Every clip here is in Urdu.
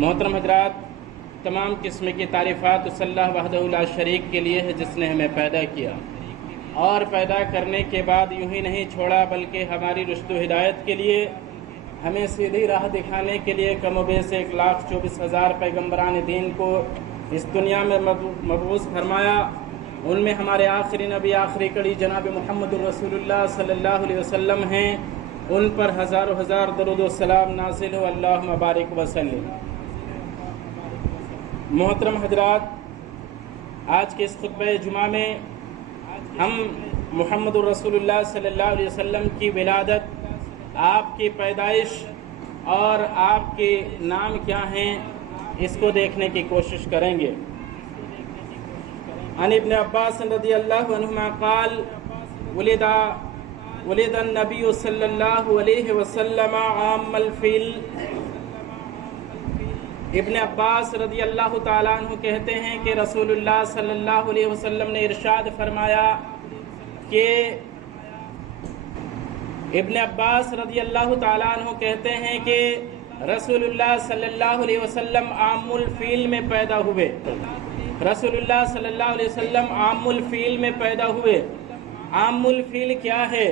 محترم حضرات، تمام قسم کی تعریفات اس اللہ وحدہ لا شریک کے لیے ہے جس نے ہمیں پیدا کیا اور پیدا کرنے کے بعد یوں ہی نہیں چھوڑا بلکہ ہماری رشد و ہدایت کے لیے ہمیں سیدھی راہ دکھانے کے لیے کم و بیش 1,24,000 پیغمبران دین کو اس دنیا میں مبعوث فرمایا۔ ان میں ہمارے آخری نبی آخری کڑی جناب محمد الرسول اللہ صلی اللہ علیہ وسلم ہیں، ان پر ہزاروں ہزار درود و سلام نازل ہو، اللہم بارک وسلم۔ محترم حضرات، آج کے اس خطبہ جمعہ میں ہم محمد الرسول اللہ صلی اللہ علیہ وسلم کی ولادت، آپ کی پیدائش اور آپ کے نام کیا ہیں اس کو دیکھنے کی کوشش کریں گے۔ عن ابن عباس رضی اللہ عنہما قال ولد النبی صلی اللہ علیہ وسلم عام الفیل۔ ابن عباس رضی اللہ تعالیٰ عنہ کہتے ہیں کہ رسول اللہ صلی اللہ علیہ وسلم نے ارشاد فرمایا کہ ابن عباس رضی اللہ تعالیٰ عنہ کہتے ہیں کہ رسول اللہ صلی اللہ علیہ وسلم عام الفیل میں پیدا ہوئے۔ رسول اللہ صلی اللہ علیہ وسلم عام الفیل میں پیدا ہوئے۔ عام الفیل کیا ہے؟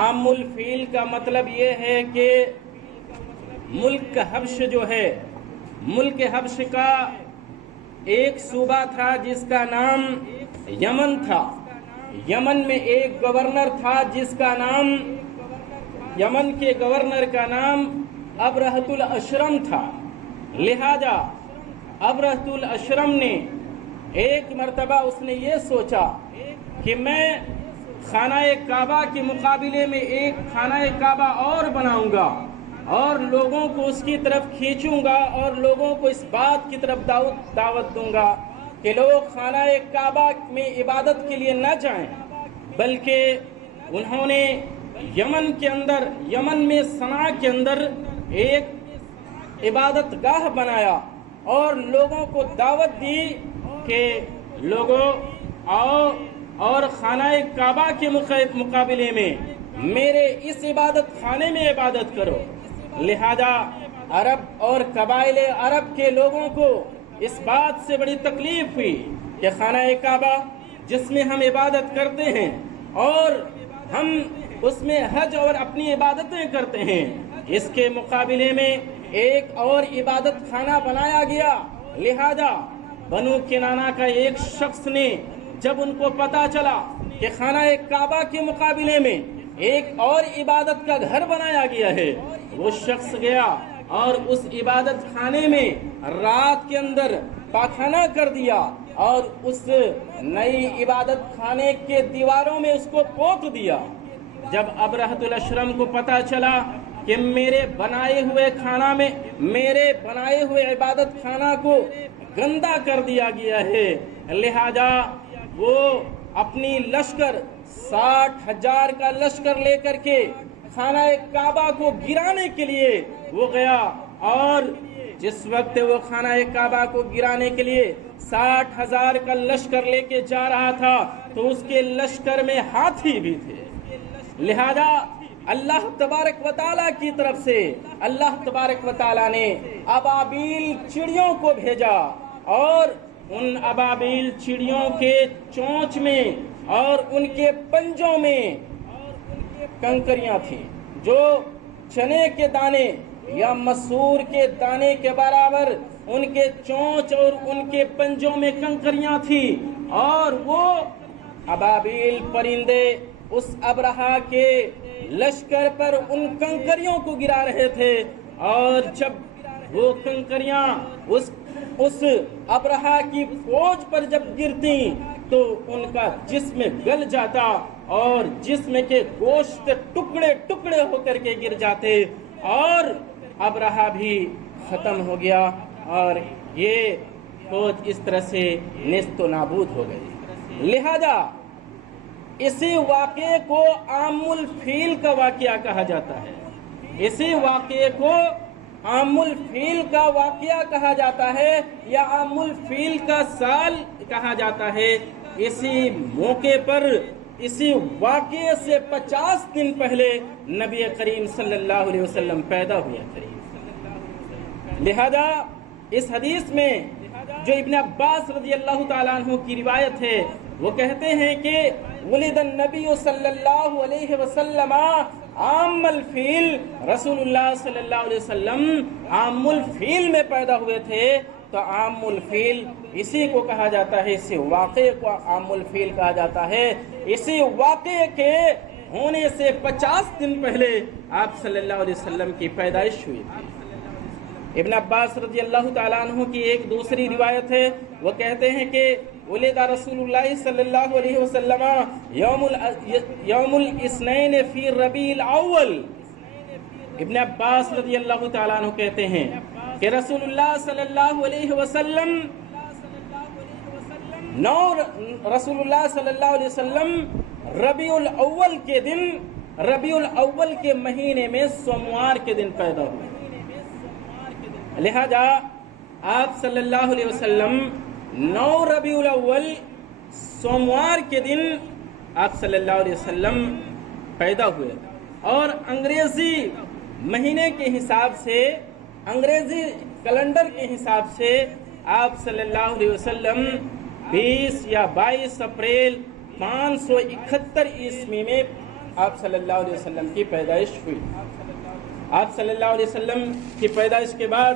عام الفیل کا مطلب یہ ہے کہ ملک حبش جو ہے، ملک حبش کا ایک صوبہ تھا جس کا نام یمن تھا۔ یمن میں ایک گورنر تھا جس کا نام، یمن کے گورنر کا نام ابرہۃ الاشرم تھا۔ لہذا ابرہۃ الاشرم نے ایک مرتبہ اس نے یہ سوچا کہ میں خانہ کعبہ کے مقابلے میں ایک خانہ کعبہ اور بناؤں گا اور لوگوں کو اس کی طرف کھینچوں گا اور لوگوں کو اس بات کی طرف دعوت دوں گا کہ لوگ خانہ کعبہ میں عبادت کے لیے نہ جائیں، بلکہ انہوں نے یمن کے اندر، یمن میں صنعاء کے اندر ایک عبادت گاہ بنایا اور لوگوں کو دعوت دی کہ لوگوں آؤ اور خانہ کعبہ کے مقابلے میں میرے اس عبادت خانے میں عبادت کرو۔ لہذا عرب اور قبائل عرب کے لوگوں کو اس بات سے بڑی تکلیف ہوئی کہ خانہ کعبہ جس میں ہم عبادت کرتے ہیں اور ہم اس میں حج اور اپنی عبادتیں کرتے ہیں، اس کے مقابلے میں ایک اور عبادت خانہ بنایا گیا۔ لہذا بنو کنانہ کا ایک شخص نے جب ان کو پتا چلا کہ خانہ کعبہ کے مقابلے میں ایک اور عبادت کا گھر بنایا گیا ہے، وہ شخص گیا اور اس عبادت خانے میں رات کے اندر پاخانہ کر دیا اور اس نئی عبادت خانے کے دیواروں میں اس کو پوت دیا۔ جب ابرہۃ الاشرم کو پتا چلا کہ میرے بنائے ہوئے خانہ میں، میرے بنائے ہوئے عبادت خانہ کو گندا کر دیا گیا ہے، لہذا وہ اپنی لشکر 60,000 کا لشکر لے کر کے خانہ کعبہ کو گرانے کے لیے وہ گیا، اور جس وقت وہ خانہ کعبہ کو گرانے کے لیے 60,000 کا لشکر لے کے جا رہا تھا تو اس کے لشکر میں ہاتھی بھی تھے۔ لہذا اللہ تبارک و تعالیٰ کی طرف سے اللہ تبارک و تعالیٰ نے ابابیل چڑیوں کو بھیجا اور ان ابابیل چڑیوں کے چونچ میں اور ان کے پنجوں میں کنکریاں تھیں جو چنے کے دانے یا مسور کے دانے کے برابر ان کے چونچ اور ان کے پنجوں میں کنکریاں تھیں، اور وہ ابابیل پرندے اس ابرہا کے لشکر پر ان کنکریوں کو گرا رہے تھے، اور جب وہ کنکریاں اس ابرہا کی فوج پر جب گرتی تو ان کا جسم گل جاتا اور جسم کے گوشت ٹکڑے ٹکڑے ہو کر کے گر جاتے، اور ابرہا بھی ختم ہو گیا اور یہ فوج اس طرح سے نیست و نابود ہو گئی۔ لہذا اسی واقعے کو عام الفیل کا واقعہ کہا جاتا ہے، اسی واقعے کو عام الفیل کا واقعہ کہا جاتا ہے یا عام الفیل کا سال کہا جاتا ہے۔ اسی موقع پر، اسی واقعے سے 50 دن پہلے نبی کریم صلی اللہ علیہ وسلم پیدا ہوئے تھے۔ لہذا اس حدیث میں جو ابن عباس رضی اللہ تعالیٰ عنہ کی روایت ہے وہ کہتے ہیں کہ ولد النبی صلی اللہ علیہ وسلم عام الفیل، رسول اللہ صلی اللہ علیہ وسلم عام الفیل میں پیدا ہوئے تھے۔ تو عام الفیل اسی کو کہا جاتا ہے، اسی واقعے کو عام الفیل کہا جاتا ہے۔ اسی واقعے کے ہونے سے 50 دن پہلے آپ صلی اللہ علیہ وسلم کی پیدائش ہوئی تھی۔ ابن عباس رضی اللہ تعالیٰ عنہ کی ایک دوسری روایت ہے، وہ کہتے ہیں کہ ولد رسول اللہ صلی اللہ علیہ وسلم یوم الاثنین فی ربیع الاول۔ ابن عباس رضی اللہ تعالیٰ عنہ کہتے ہیں کہ رسول اللہ صلی اللہ علیہ وسلم رسول اللہ صلی اللہ علیہ وسلم ربیع الاول کے دن، ربیع الاول کے مہینے میں سوموار کے دن پیدا ہوئے۔ لہذا آپ صلی اللہ علیہ وسلم 9 ربیع الاول سوموار کے دن آپ صلی اللہ علیہ وسلم پیدا ہوئے، اور انگریزی مہینے کے حساب سے، انگریزی کیلنڈر کے حساب سے آپ صلی اللہ علیہ وسلم 20 یا 22 اپریل 571 عیسوی میں آپ صلی اللہ علیہ وسلم کی پیدائش ہوئی۔ آپ صلی اللہ علیہ وسلم کی پیدائش کے بعد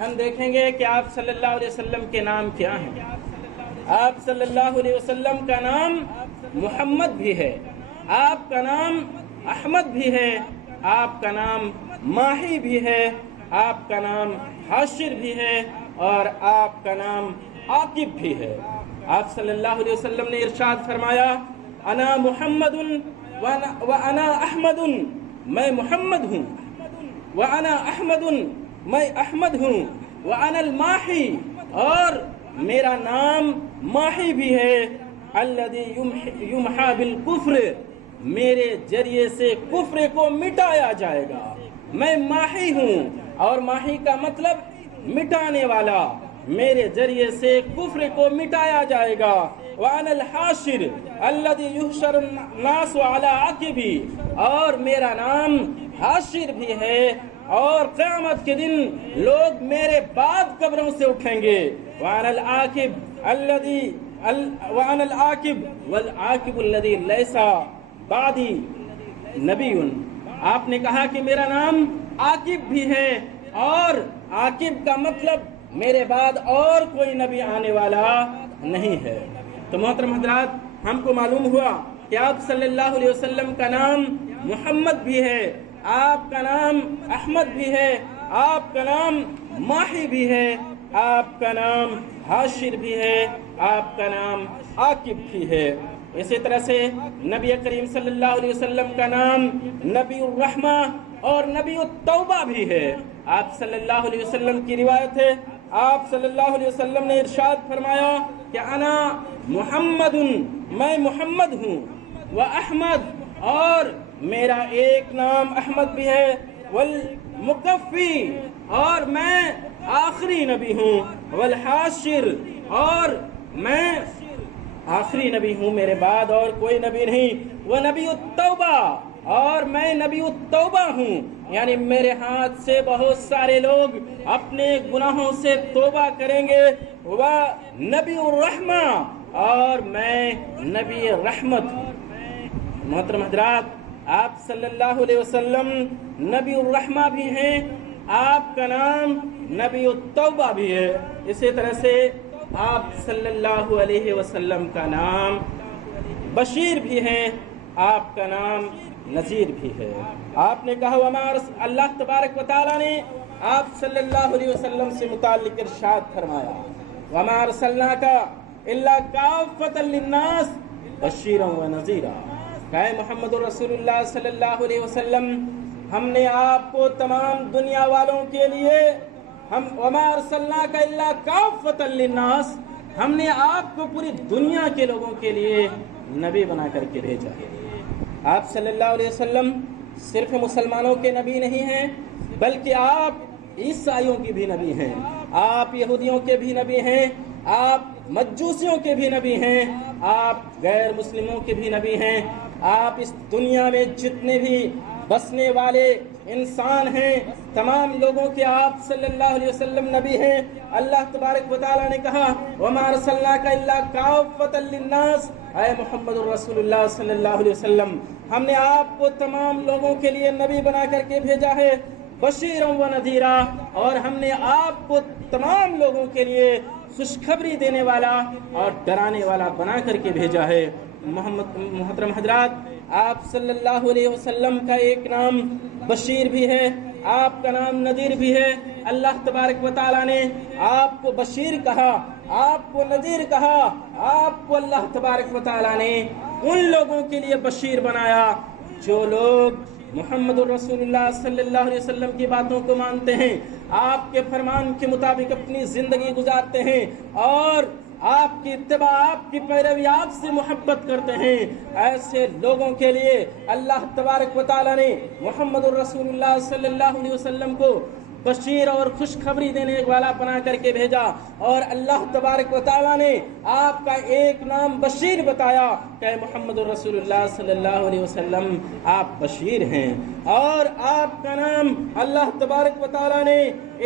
ہم دیکھیں گے کہ آپ صلی اللہ علیہ وسلم کے نام کیا ہیں۔ آپ صلی اللہ علیہ وسلم کا نام محمد بھی ہے، آپ کا نام احمد بھی ہے، آپ کا نام ماہی بھی ہے، آپ کا نام حاشر بھی ہے، اور آپ کا نام عاقب بھی ہے۔ آپ صلی اللہ علیہ وسلم نے ارشاد فرمایا، انا محمد وانا احمد، میں محمد ہوں، وانا احمد، میں احمد ہوں، وانا الماحی، اور میرا نام ماحی بھی ہے، الذی یمحا بالکفر، میرے ذریعے سے کفر کو مٹایا جائے گا۔ میں ماحی ہوں، اور ماحی کا مطلب مٹانے والا، میرے ذریعے سے کفر کو مٹایا جائے گا۔ وَأَنَا الْحَاشِرُ الَّذِي يُحْشَرُ النَّاسُ عَلَىٰ عَقِبِي، اور میرا نام حاشر بھی ہے، اور قیامت کے دن لوگ میرے بعد قبروں سے اٹھیں گے۔ وَأَنَا الْعَاقِبُ وَالْعَاقِبُ الَّذِي لَيْسَ بَعْدِي نَبِيٌّ، آپ نے کہا کہ میرا نام عاقب بھی ہے، اور عاقب کا مطلب میرے بعد اور کوئی نبی آنے والا نہیں ہے۔ تو محترم حضرات، ہم کو معلوم ہوا کہ آپ صلی اللہ علیہ وسلم کا نام محمد بھی ہے، آپ کا نام احمد بھی ہے، آپ کا نام ماہی بھی ہے، آپ کا نام حاشر بھی ہے، آپ کا نام عاقب بھی ہے۔ اسی طرح سے نبی کریم صلی اللہ علیہ وسلم کا نام نبی الرحمہ اور نبی التوبہ بھی ہے۔ آپ صلی اللہ علیہ وسلم کی روایت ہے، آپ صلی اللہ علیہ وسلم نے ارشاد فرمایا کہ انا محمد، میں محمد ہوں، و احمد، اور میرا ایک نام احمد بھی ہے، والمکفی، اور میں آخری نبی ہوں، والحاشر، اور میں آخری نبی ہوں، میرے بعد اور کوئی نبی نہیں، وہ نبی التوبہ، اور میں نبی التوبہ ہوں، یعنی میرے ہاتھ سے بہت سارے لوگ اپنے گناہوں سے توبہ کریں گے۔ وہ نبی الرحمہ، اور میں نبی رحمت۔ محترم حضرات، آپ صلی اللہ علیہ وسلم نبی الرحمہ بھی ہیں، آپ کا نام نبی التوبہ بھی ہے۔ اسی طرح سے آپ صلی اللہ علیہ وسلم کا نام بشیر بھی ہے، آپ کا نام نذیر بھی ہے۔ آپ نے کہا اللہ تبارک و تعالیٰ نے آپ صلی اللہ علیہ وسلم سے متعلق ارشاد فرمایا، وَمَا أَرْسَلْنَاكَ إِلَّا كَافَّةً لِلنَّاسِ بَشِيرًا وَنَذِيرًا، کہ محمد رسول اللہ صلی اللہ علیہ وسلم، ہم نے آپ کو تمام دنیا والوں کے لیے، وَمَا أَرْسَلْنَاكَ إِلَّا كَافَّةً لِلنَّاسِ، ہم نے آپ کو پوری دنیا کے لوگوں کے لیے نبی بنا کر کے بھیجا ہے۔ آپ صلی اللہ علیہ وسلم صرف مسلمانوں کے نبی نہیں ہیں، بلکہ آپ عیسائیوں کی بھی نبی ہیں، آپ یہودیوں کے بھی نبی ہیں، آپ مجوسیوں کے بھی نبی ہیں، آپ غیر مسلموں کے بھی نبی ہیں، آپ اس دنیا میں جتنے بھی بسنے والے انسان ہیں، تمام لوگوں کے آپ صلی اللہ علیہ وسلم نبی ہیں۔ اللہ تبارک و تعالیٰ نے کہا وَمَا أَرْسَلْنَاكَ إِلَّا كَافَّةً لِلنَّاسِ، اے محمد رسول اللہ صلی اللہ علیہ وسلم، ہم نے آپ کو تمام لوگوں کے لیے نبی بنا کر کے بھیجا ہے، بشیرا و نذیرا، اور ہم نے آپ کو تمام لوگوں کے لیے خوشخبری دینے والا اور ڈرانے والا بنا کر کے بھیجا ہے۔ محترم حضرات، آپ صلی اللہ علیہ وسلم کا ایک نام بشیر بھی ہے، آپ کا نام نذیر بھی ہے۔ اللہ تبارک و تعالیٰ نے آپ کو بشیر کہا، آپ کو نذیر کہا، آپ کو اللہ تبارک و تعالیٰ نے ان لوگوں کے لیے بشیر بنایا جو لوگ محمد الرسول اللہ صلی اللہ علیہ وسلم کی باتوں کو مانتے ہیں، آپ کے فرمان کے مطابق اپنی زندگی گزارتے ہیں اور آپ کی اتباع، آپ کی پیروی، آپ سے محبت کرتے ہیں۔ ایسے لوگوں کے لیے اللہ تبارک و تعالیٰ نے محمد الرسول اللہ صلی اللہ علیہ وسلم کو بشیر اور خوشخبری دینے والا بنا کر کے بھیجا، اور اللہ تبارک و تعالیٰ نے آپ کا ایک نام بشیر بتایا کہ محمد الرسول اللہ صلی اللہ علیہ وسلم آپ بشیر ہیں، اور آپ کا نام اللہ تبارک و تعالیٰ نے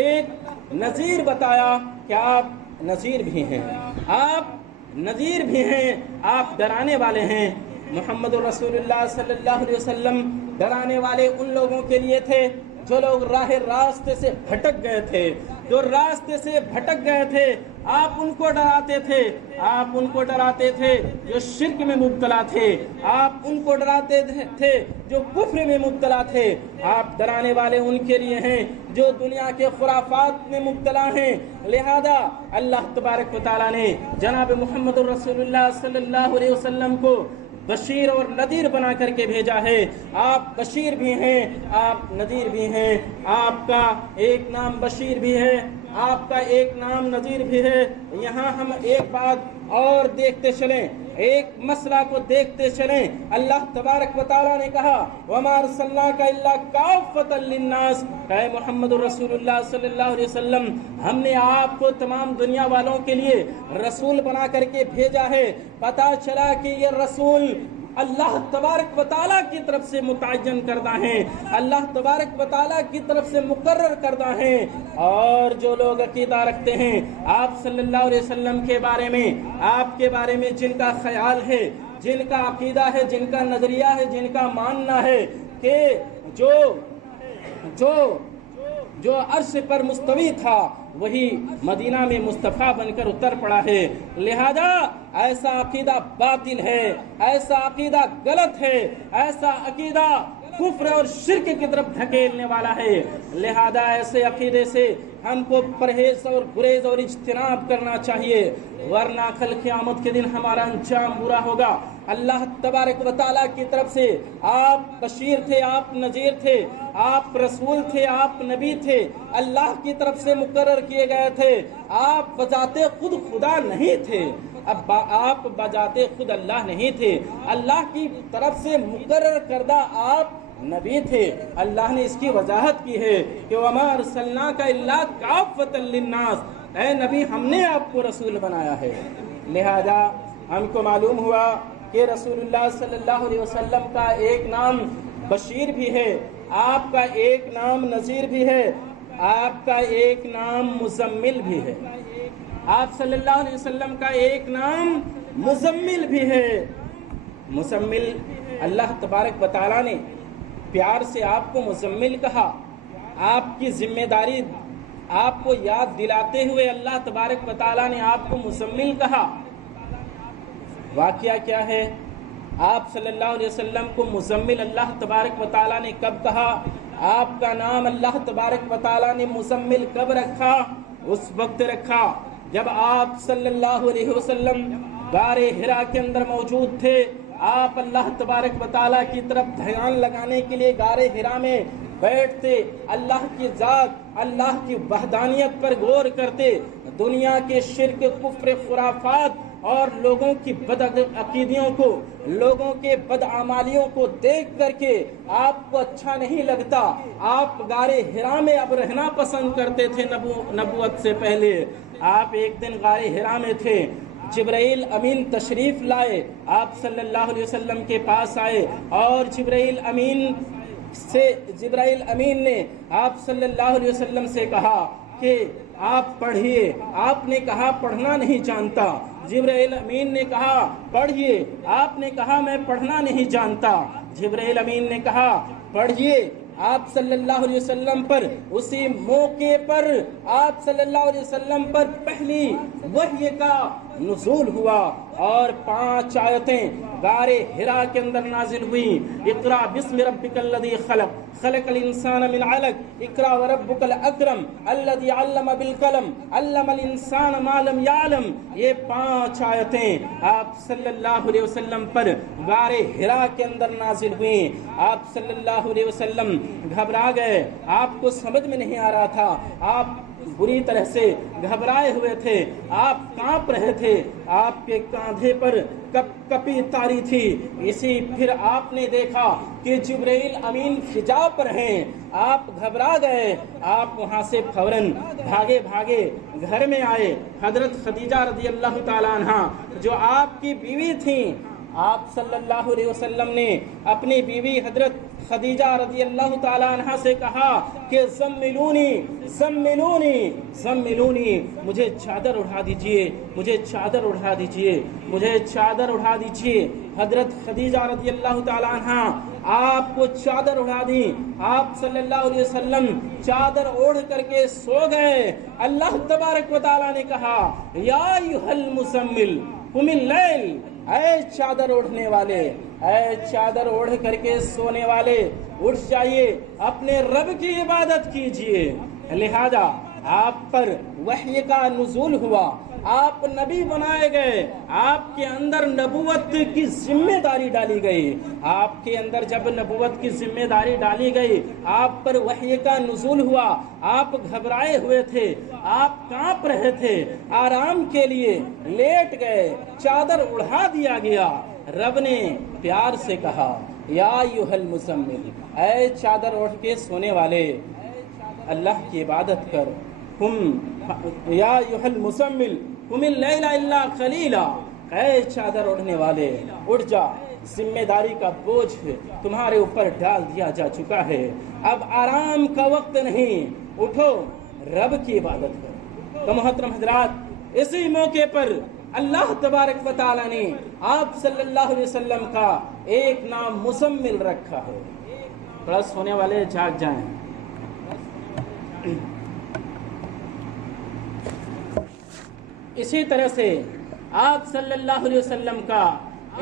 ایک نذیر بتایا کہ آپ نذیر بھی ہیں، آپ نذیر بھی ہیں، آپ ڈرانے والے ہیں۔ محمد الرسول اللہ صلی اللہ علیہ وسلم ڈرانے والے ان لوگوں کے لیے تھے جو لوگ راستے سے بھٹک گئے تھے، جو راستے سے بھٹک گئے تھے، آپ ان کو ڈراتے تھے، آپ ان کو ڈراتے تھے جو شرک میں مبتلا تھے، آپ ان کو ڈراتے تھے جو کفر میں مبتلا تھے، آپ ڈرانے والے ان کے لیے ہیں جو دنیا کے خرافات میں مبتلا ہیں۔ لہذا اللہ تبارک و تعالیٰ نے جناب محمد الرسول اللہ صلی اللہ علیہ وسلم کو بشیر اور نذیر بنا کر کے بھیجا ہے۔ آپ بشیر بھی ہیں، آپ نذیر بھی ہیں، آپ کا ایک نام بشیر بھی ہے، آپ کا ایک نام نذیر بھی ہے۔ یہاں ہم ایک بات اور دیکھتے چلیں، ایک مسئلہ کو دیکھتے چلیں۔ اللہ تبارک و تعالیٰ نے کہا وَمَا أَرْسَلْنَاكَ إِلَّا كَافَّةً لِلنَّاسِ، اے محمد الرسول اللہ صلی اللہ علیہ وسلم، ہم نے آپ کو تمام دنیا والوں کے لیے رسول بنا کر کے بھیجا ہے۔ پتہ چلا کہ یہ رسول اللہ تبارک و تعالیٰ کی طرف سے متعین کردہ ہیں، اللہ تبارک و تعالیٰ کی طرف سے مقرر کردہ ہیں، اور جو لوگ عقیدہ رکھتے ہیں آپ صلی اللہ علیہ وسلم کے بارے میں، آپ کے بارے میں جن کا خیال ہے، جن کا عقیدہ ہے، جن کا نظریہ ہے، جن کا ماننا ہے کہ جو عرش پر مستوی تھا وہی مدینہ میں مصطفیٰ بن کر اتر پڑا ہے، لہذا ایسا عقیدہ باطل ہے، ایسا عقیدہ غلط ہے، ایسا عقیدہ کفر اور شرک کی طرف دھکیلنے والا ہے۔ لہذا ایسے عقیدے سے ہم کو پرہیز اور گریز اور اجتناب کرنا چاہیے، ورنہ کل قیامت کے دن ہمارا انجام برا ہوگا۔ اللہ تبارک و تعالیٰ کی طرف سے آپ بشیر تھے، آپ نذیر تھے، آپ رسول تھے، آپ نبی تھے، اللہ کی طرف سے مقرر کیے گئے تھے، آپ بذات خود خدا نہیں تھے، اب آپ بذات خود اللہ نہیں تھے، اللہ کی طرف سے مقرر کردہ آپ نبی تھے۔ اللہ نے اس کی وضاحت کی ہے کہ وَمَا أَرْسَلْنَاكَ إِلَّا كَافَّةً لِلنَّاسِ، اے نبی ہم نے آپ کو رسول بنایا ہے۔ لہذا ہم کو معلوم ہوا کہ رسول اللہ صلی اللہ علیہ وسلم کا ایک نام بشیر بھی ہے، آپ کا ایک نام نذیر بھی ہے، آپ کا ایک نام مزمل بھی ہے، آپ صلی اللہ علیہ وسلم کا ایک نام مزمل بھی ہے۔ مزمل، اللہ تبارک و تعالیٰ نے پیار سے آپ کو مزمل کہا، آپ کی ذمہ داری آپ کو یاد دلاتے ہوئے اللہ تبارک و تعالیٰ نے آپ کو مزمل کہا۔ واقعہ کیا ہے؟ آپ صلی اللہ علیہ وسلم کو مزمل اللہ تبارک و تعالیٰ نے کب کہا؟ آپ کا نام اللہ تبارک و تعالیٰ نے مزمل کب رکھا؟ اس وقت رکھا جب آپ صلی اللہ علیہ وسلم غار حرا کے اندر موجود تھے۔ آپ اللہ تبارک و تعالیٰ کی طرف دھیان لگانے کے لیے غار حرا میں بیٹھتے، اللہ کی ذات، اللہ کی وحدانیت پر غور کرتے، دنیا کے شرک، کفر، خرافات اور لوگوں کی بد عقیدیوں کو، لوگوں کے بدعمالیوں کو دیکھ کر کے آپ کو اچھا نہیں لگتا، آپ غار حرا میں اب رہنا پسند کرتے تھے۔ نبوت سے پہلے آپ ایک دن غار حرا میں تھے، جبرائیل امین تشریف لائے، آپ صلی اللہ علیہ وسلم کے پاس آئے اور جبرائیل امین سے جبرائیل امین نے آپ صلی اللہ علیہ وسلم سے کہا کہ آپ پڑھیے. آپ نے کہا پڑھنا نہیں جانتا. جبرائیل امین نے کہا پڑھیے. آپ نے کہا میں پڑھنا نہیں جانتا. جبرائیل امین نے کہا پڑھیے. آپ صلی اللہ علیہ وسلم پر اسی موقع پر آپ صلی اللہ علیہ وسلم پر پہلی وحی کا نزول ہوا اور 5 آیتیں غار حرا کے اندر نازل ہوئیں. اقرا بسم ربک الذی خلق خلق الانسان من علق اقرا وربک الاکرم الذی علم بالقلم علم الانسان ما لم یعلم. یہ 5 آیتیں آپ صلی اللہ علیہ وسلم پر غار حرا کے اندر نازل ہوئیں. آپ صلی اللہ علیہ وسلم گھبرا گئے. آپ کو سمجھ میں نہیں آ رہا تھا. آپ بری طرح سے گھبرائے ہوئے تھے. آپ کانپ رہے تھے. آپ کے کاندھے پر کپی تاری تھی. اسی پھر آپ نے دیکھا کہ جبرائیل امین حجاب پر ہیں. آپ گھبرا گئے. آپ وہاں سے فوراً بھاگے بھاگے گھر میں آئے. حضرت خدیجہ رضی اللہ تعالیٰ عنہ جو آپ کی بیوی تھیں، آپ صلی اللہ علیہ وسلم نے اپنی بیوی حضرت خدیجہ رضی اللہ تعالیٰ عنہ سے کہا کہ زملونی زملونی زملونی، مجھے چادر اڑا دیجئے، مجھے چادر اڑا دیجئے، مجھے چادر اڑا دیجئے. حضرت خدیجہ رضی اللہ تعالیٰ عنہ آپ کو چادر اڑا دی. آپ صلی اللہ علیہ وسلم چادر اوڑھ کر کے سو گئے. اللہ تبارک و تعالیٰ نے کہا یا ایھا المزمل قم اللیل، اے چادر اوڑھنے والے، اے چادر اوڑھ کر کے سونے والے، اٹھ جائیے، اپنے رب کی عبادت کیجئے. لہذا آپ پر وحی کا نزول ہوا. آپ نبی بنائے گئے. آپ کے اندر نبوت کی ذمہ داری ڈالی گئی. آپ کے اندر جب نبوت کی ذمہ داری ڈالی گئی، آپ پر وحی کا نزول ہوا. آپ گھبرائے ہوئے تھے. آپ کانپ رہے تھے. آرام کے لیے لیٹ گئے. چادر اڑا دیا گیا. رب نے پیار سے کہا یا ایھا المزمل، اے چادر اوڑھ کے سونے والے، اللہ کی عبادت کر. یا ایھا المزمل قم اللیل الا قلیلا، اے چادر اوڑھنے والے اٹھ جا، ذمہ داری کا بوجھ تمہارے اوپر ڈال دیا جا چکا ہے. اب آرام کا وقت نہیں، اٹھو رب کی عبادت کرو. تو محترم حضرات، اسی موقع پر اللہ تبارک و تعالیٰ نے آپ صلی اللہ علیہ وسلم کا ایک نام مزمل رکھا ہے. تھوڑا سونے والے جاگ جائیں. اسی طرح سے آپ صلی اللہ علیہ وسلم کا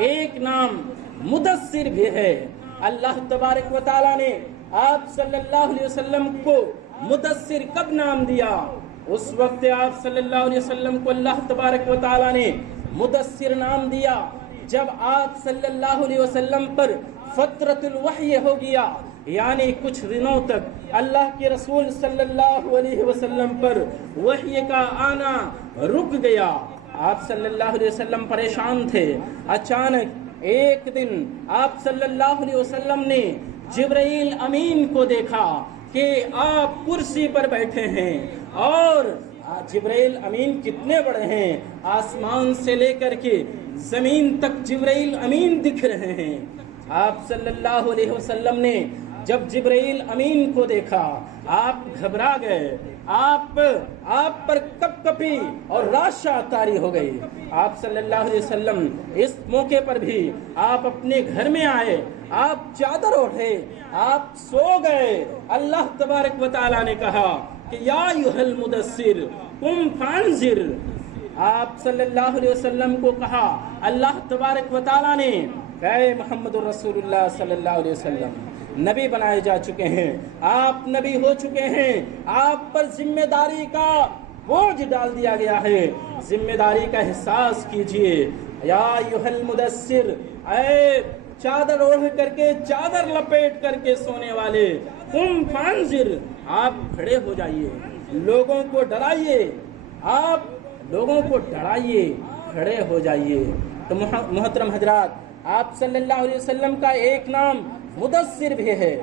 ایک نام مدثر بھی ہے. اللہ تبارک و تعالیٰ نے آپ صلی اللہ علیہ وسلم کو مدثر کب نام دیا؟ اس وقت آپ صلی اللہ علیہ وسلم کو اللہ تبارک و تعالیٰ نے مدثر نام دیا جب آپ صلی اللہ علیہ وسلم پر فترۃ الوحی ہو گیا، یعنی کچھ دنوں تک اللہ کے رسول صلی اللہ علیہ وسلم پر وحی کا آنا رک گیا. آپ صلی اللہ علیہ وسلم پریشان تھے. اچانک ایک دن آپ صلی اللہ علیہ وسلم نے جبرائیل امین کو دیکھا کہ آپ کرسی پر بیٹھے ہیں. اور جبرائیل امین کتنے بڑے ہیں، آسمان سے لے کر کے زمین تک جبرائیل امین دکھ رہے ہیں. آپ صلی اللہ علیہ وسلم نے جب جبرائیل امین کو دیکھا، آپ گھبرا گئے. آپ پر کپ کپی اور راشا طاری ہو گئی. آپ صلی اللہ علیہ وسلم اس موقع پر بھی آپ اپنے گھر میں آئے. آپ چادر اوڑھے، آپ سو گئے. اللہ تبارک و تعالیٰ نے کہا کہ یا ایھا المدثر قم فانذر. آپ صلی اللہ علیہ وسلم کو کہا اللہ تبارک و تعالیٰ نے اے محمد الرسول اللہ صلی اللہ علیہ وسلم، نبی بنائے جا چکے ہیں، آپ نبی ہو چکے ہیں، آپ پر ذمہ داری کا بوجھ ڈال دیا گیا ہے، ذمہ داری کا احساس کیجئے. یا ایھا المدثر، اے چادر اوڑھ کر کے، چادر لپیٹ کر کے سونے والے، قم فانذر، آپ کھڑے ہو جائیے، لوگوں کو ڈرائیے. آپ لوگوں کو ڈرائیے، کھڑے ہو جائیے. تو محترم حضرات، آپ صلی اللہ علیہ وسلم کا ایک نام مدثر بھی ہے،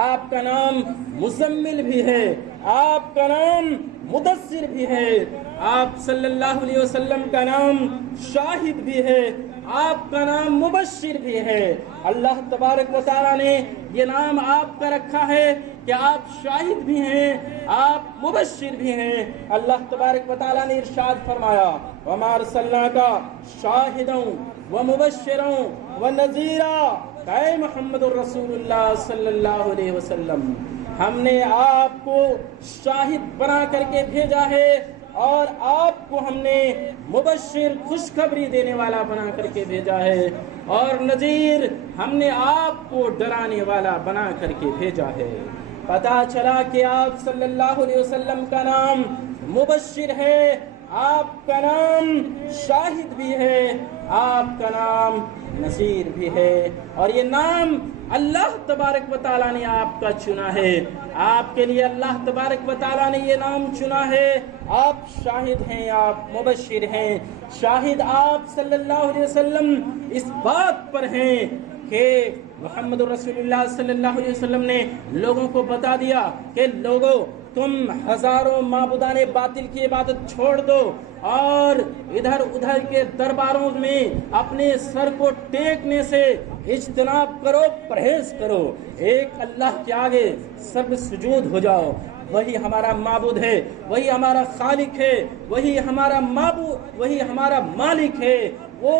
آپ کا نام مزمل بھی ہے. آپ کا نام مدثر بھی ہے، آپ صلی اللہ علیہ وسلم کا نام شاہد بھی ہے، آپ کا نام مبشر بھی ہے۔ اللہ تبارک و تعالیٰ نے یہ نام آپ کا رکھا ہے کہ آپ شاہد بھی ہیں، آپ مبشر بھی ہیں۔ اللہ تبارک و تعالیٰ نے ارشاد فرمایا وَمَا أَرْسَلْنَاكَ شَاهِدًا وَمُبَشِّرًا وَنَذِيرًا، اے محمد الرسول اللہ صلی اللہ علیہ وسلم، ہم نے آپ کو شاہد بنا کر کے بھیجا ہے اور آپ کو ہم نے مبشر خوشخبری دینے والا بنا کر کے بھیجا ہے، اور نذیر ہم نے آپ کو ڈرانے والا بنا کر کے بھیجا ہے۔ پتہ چلا کہ آپ صلی اللہ علیہ وسلم کا نام مبشر ہے، آپ کا نام شاہد بھی ہے، آپ کا نام نذیر بھی ہے، اور یہ نام اللہ تبارک و تعالیٰ نے آپ کا چنا ہے، آپ کے لیے اللہ تبارک و تعالیٰ نے یہ نام چنا ہے۔ آپ شاہد ہیں، آپ مبشر ہیں۔ شاہد آپ صلی اللہ علیہ وسلم اس بات پر ہیں کہ محمد رسول اللہ صلی اللہ علیہ وسلم نے لوگوں کو بتا دیا کہ لوگوں تم ہزاروں معبودان باطل کی عبادت چھوڑ دو اور ادھر ادھر کے درباروں میں اپنے سر کو ٹیکنے سے اجتناب کرو، پرہیز کرو، ایک اللہ کے آگے سب سجود ہو جاؤ۔ وہی ہمارا معبود ہے، وہی ہمارا خالق ہے، وہی ہمارا معبود، وہی ہمارا مالک ہے، وہ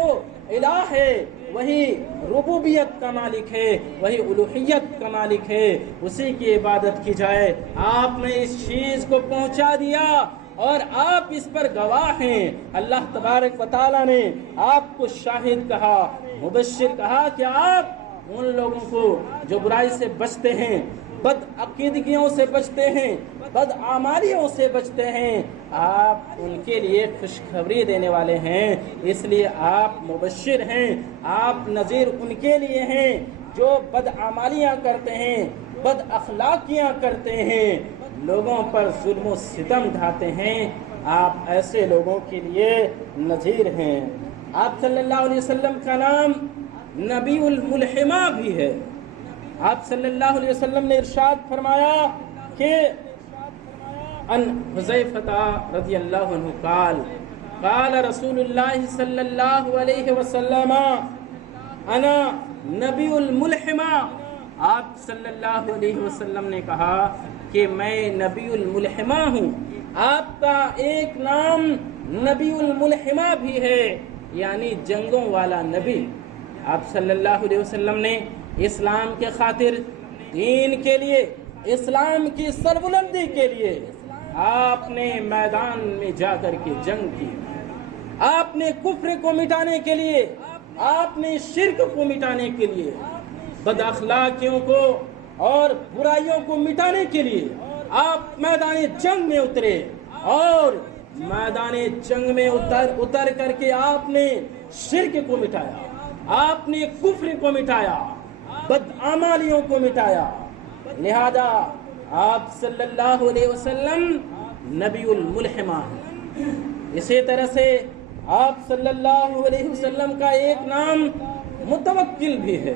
الہ ہے، وہی ربوبیت کا مالک ہے، وہی الوہیت کا مالک ہے، اسی کی عبادت کی جائے۔ آپ نے اس چیز کو پہنچا دیا اور آپ اس پر گواہ ہیں۔ اللہ تبارک و تعالیٰ نے آپ کو شاہد کہا، مبشر کہا کہ آپ ان لوگوں کو جو برائی سے بچتے ہیں، بد عقیدگیوں سے بچتے ہیں، بد اعمالیوں سے بچتے ہیں، آپ ان کے لیے خوشخبری دینے والے ہیں، اس لیے آپ مبشر ہیں، آپ نذیر ان کے لیے ہیں جو بد اعمالیاں کرتے ہیں، بد اخلاقیاں کرتے ہیں، لوگوں پر ظلم و ستم ڈھاتے ہیں، آپ ایسے لوگوں کے لیے نذیر ہیں۔ آپ صلی اللہ علیہ وسلم کا نام نبی الملحمہ بھی ہے۔ آپ صلی اللہ علیہ وسلم نے ارشاد فرمایا کہ ان حذیفہ رضی اللہ عنہ قال قال رسول اللہ صلی اللہ علیہ وسلم انا نبی الملحمہ، آپ صلی اللہ علیہ وسلم نے کہا کہ میں نبی الملحمہ ہوں۔ آپ کا ایک نام نبی الملحمہ بھی ہے، یعنی جنگوں والا نبی۔ آپ صلی اللہ علیہ وسلم نے اسلام کے خاطر، دین کے لیے، اسلام کی سربلندی کے لیے آپ نے میدان میں جا کر کے جنگ کی۔ آپ نے کفر کو مٹانے کے لیے، آپ نے شرک کو مٹانے کے لیے، بد اخلاقیوں کو اور برائیوں کو مٹانے کے لیے آپ میدان جنگ میں اترے، اور میدان جنگ میں اتر کر کے آپ نے شرک کو مٹایا، آپ نے کفر کو مٹایا، بدعمالیوں کو مٹایا۔ لہذا آپ صلی اللہ علیہ وسلم نبی الملحمہ ہیں۔ اسی طرح سے آپ صلی اللہ علیہ وسلم کا ایک نام متوکل بھی ہے۔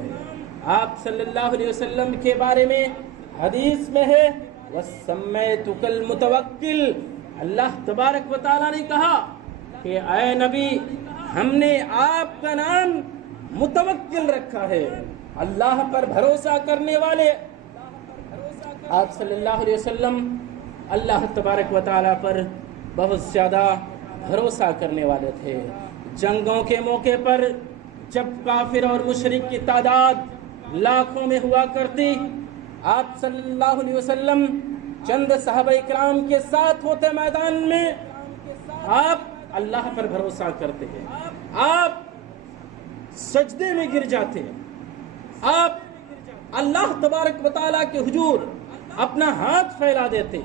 آپ صلی اللہ علیہ وسلم کے بارے میں حدیث میں ہے وَسَمَّيْتُكَ الْمُتَوَكِّلِ، اللہ تبارک و تعالیٰ نے کہا کہ اے نبی ہم نے آپ کا نام متوکل رکھا ہے، اللہ پر بھروسہ کرنے والے۔ آپ صلی اللہ علیہ وسلم اللہ تبارک و تعالیٰ پر بہت زیادہ بھروسہ کرنے والے تھے۔ جنگوں کے موقع پر جب کافر اور مشرک کی تعداد لاکھوں میں ہوا کرتی، آپ صلی اللہ علیہ وسلم چند صحابہ کرام کے ساتھ ہوتے میدان میں، آپ اللہ پر بھروسہ کرتے ہیں، آپ سجدے میں گر جاتے، آپ اللہ تبارک و تعالیٰ کے حضور اپنا ہاتھ پھیلا دیتے،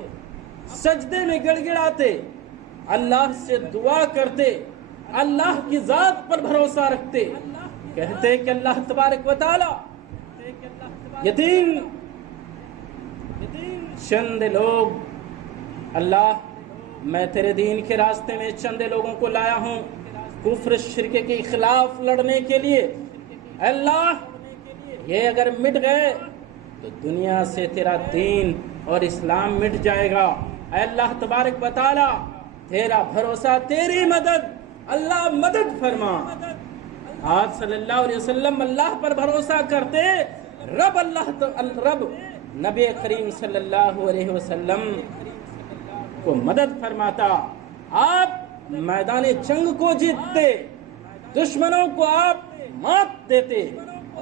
سجدے میں گڑ گڑاتے، اللہ سے دعا کرتے، اللہ کی ذات پر بھروسہ رکھتے، کہتے کہ اللہ تبارک و تعالیٰ یتیم چند لوگ، اللہ میں تیرے دین کے راستے میں چند لوگوں کو لایا ہوں کفر شرک کے خلاف لڑنے کے لیے، اللہ یہ اگر مٹ گئے تو دنیا سے تیرا دین اور اسلام مٹ جائے گا۔ اے اللہ تبارک و تعالی تیرا بھروسہ، تیری مدد، اللہ مدد فرما۔ آپ صلی اللہ علیہ وسلم اللہ پر بھروسہ کرتے، رب نبی کریم صلی اللہ علیہ وسلم کو مدد فرماتا، آپ میدان جنگ کو جیتتے، دشمنوں کو آپ مات دیتے،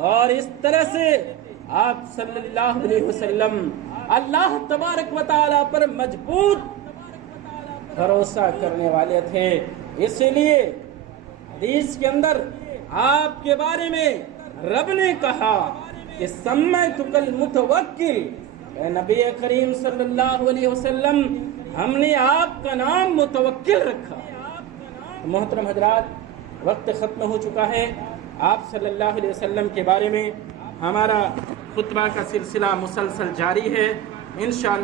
اور اس طرح سے آپ صلی اللہ علیہ وسلم اللہ تبارک و تعالی پر مضبوط بھروسہ کرنے والے تھے۔ اسی لیے حدیث کے اندر آپ کے بارے میں رب نے کہا کہ سمیتک المتوکل، اے نبی کریم صلی اللہ علیہ وسلم ہم نے آپ کا نام متوکل رکھا۔ محترم حضرات، وقت ختم ہو چکا ہے۔ آپ صلی اللہ علیہ وسلم کے بارے میں ہمارا خطبہ کا سلسلہ مسلسل جاری ہے انشاءاللہ۔